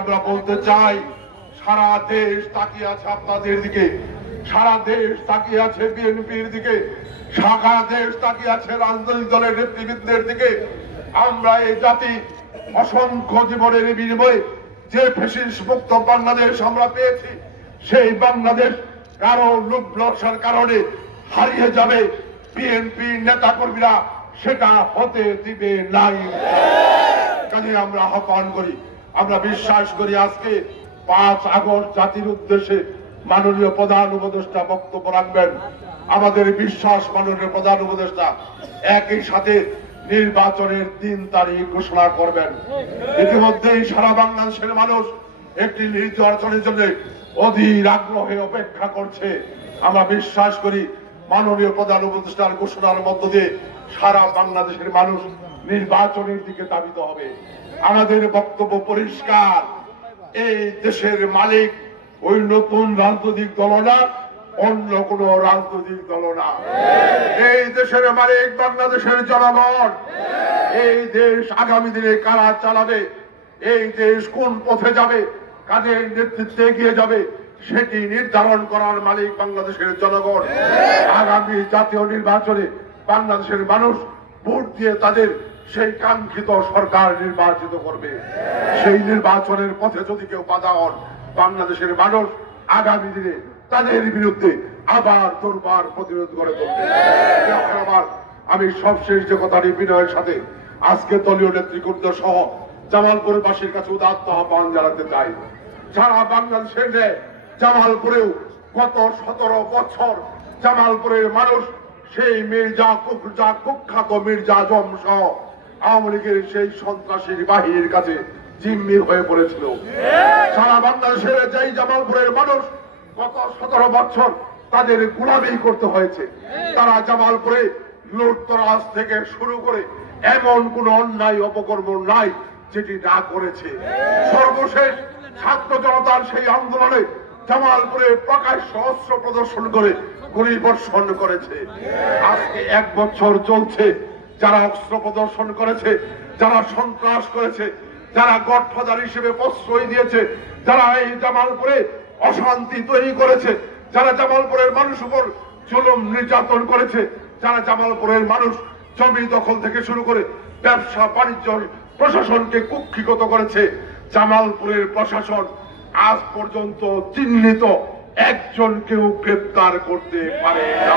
আমরা বলতে চাই, সারা দেশ তাকিয়ে আছে আপনাদের দিকে, সারা দেশ তাকিয়ে আছে বিএনপির দিকে, সারা দেশ তাকিয়ে আছে রাজনৈতিক দলের নেতৃবৃন্দের দিকে। আমরা এই জাতি অসংখ্য জীবনের বিনিময়ে যে ফ্যাসিস্ট মুক্ত বাংলাদেশ আমরা পেয়েছি, সেই বাংলাদেশ কারো লোভ লালসার কারণে হারিয়ে যাবে। বিএনপি নেতা কর্মীরা সেটা হতে দিবে নাই। কাজে আমরা আহ্বান করি, আমরা বিশ্বাস করি আজকে 5 আগস্ট জাতির উদ্দেশ্যে মাননীয় প্রধান উপদেষ্টা বক্তব্য রাখবেন। আমাদের বিশ্বাস মাননীয় প্রধান উপদেষ্টা একই সাথে নির্বাচনের 3 তারিখ ঘোষণা করবেন। ইতিমধ্যেই সারা বাংলাদেশের মানুষ একটি নির্বাচনের জন্য অধীর আগ্রহে অপেক্ষা করছে। আমরা বিশ্বাস করি মাননীয় প্রধান উপদেষ্টার ঘোষণার মধ্য দিয়ে সারা বাংলাদেশের মানুষ নির্বাচনের দিকে ধাবিত হবে। আমাদের বক্তব্য পরিষ্কার, এই দেশের মালিক ওই নতুন রাজনৈতিক দল না, অন্য কোন রাজনৈতিক দল না। এই দেশের মালিক বাংলাদেশের জনগণ। এই দেশ আগামী দিনে কারা চালাবে, এই দেশ কোন পথে যাবে, কাদের নেতৃত্বে এগিয়ে যাবে, সেটি নির্ধারণ করার মালিক বাংলাদেশের জনগণ। আগামী জাতীয় নির্বাচনে বাংলাদেশের মানুষ ভোট দিয়ে তাদের সেই কাঙ্ক্ষিত সরকার নির্বাচিত করবে। সেই নির্বাচনের পথে যদি কেউ বাধা হন, বাংলাদেশের মানুষ আগামী দিনে তাদের বিরুদ্ধে আবার দুর্বার প্রতিরোধ করে তুলবে। আমি সবশেষ যে কথাটি বিনয়ের সাথে আজকে দলীয় নেতৃবৃন্দ সহ জামালপুরবাসীর কাছে উদাত্ত আহ্বান জানাতে চাই। সারা বাংলাদেশের জামালপুরেও গত 17 বছর জামালপুরের মানুষ সেই কুখ্যাত মির্জা আজম সহ আওয়ামী লীগের সেই সন্ত্রাসী বাহিনীর কাছে জিম্মি হয়ে পড়েছিল। সারা বাংলাদেশের যেই জামালপুরের মানুষ গত 17 বছর তাদের গোলামি করতে হয়েছে। তারা জামালপুরে লুটতরাজ থেকে শুরু করে এমন কোন অন্যায় অপকর্ম নাই যেটি না করেছে। সর্বশেষ ছাত্র জনতার সেই আন্দোলনে জামালপুরে প্রকাশ্য অস্ত্র প্রদর্শন করে গুলিবর্ষণ করেছে। আজকে 1 বছর চলছে, যারা অস্ত্র প্রদর্শন করেছে, যারা সন্ত্রাস করেছে, যারা গডফাদার হিসেবে প্রশ্রয় দিয়েছে, যারা এই জামালপুরে অশান্তি তৈরি করেছে, যারা জামালপুরের মানুষ উপর জুলুম নির্যাতন করেছে, যারা জামালপুরের মানুষ জমি দখল থেকে শুরু করে ব্যবসা বাণিজ্য প্রশাসনকে কুক্ষিগত করেছে, জামালপুরের প্রশাসন আজ পর্যন্ত চিহ্নিত একজনকেও গ্রেপ্তার করতে পারে না।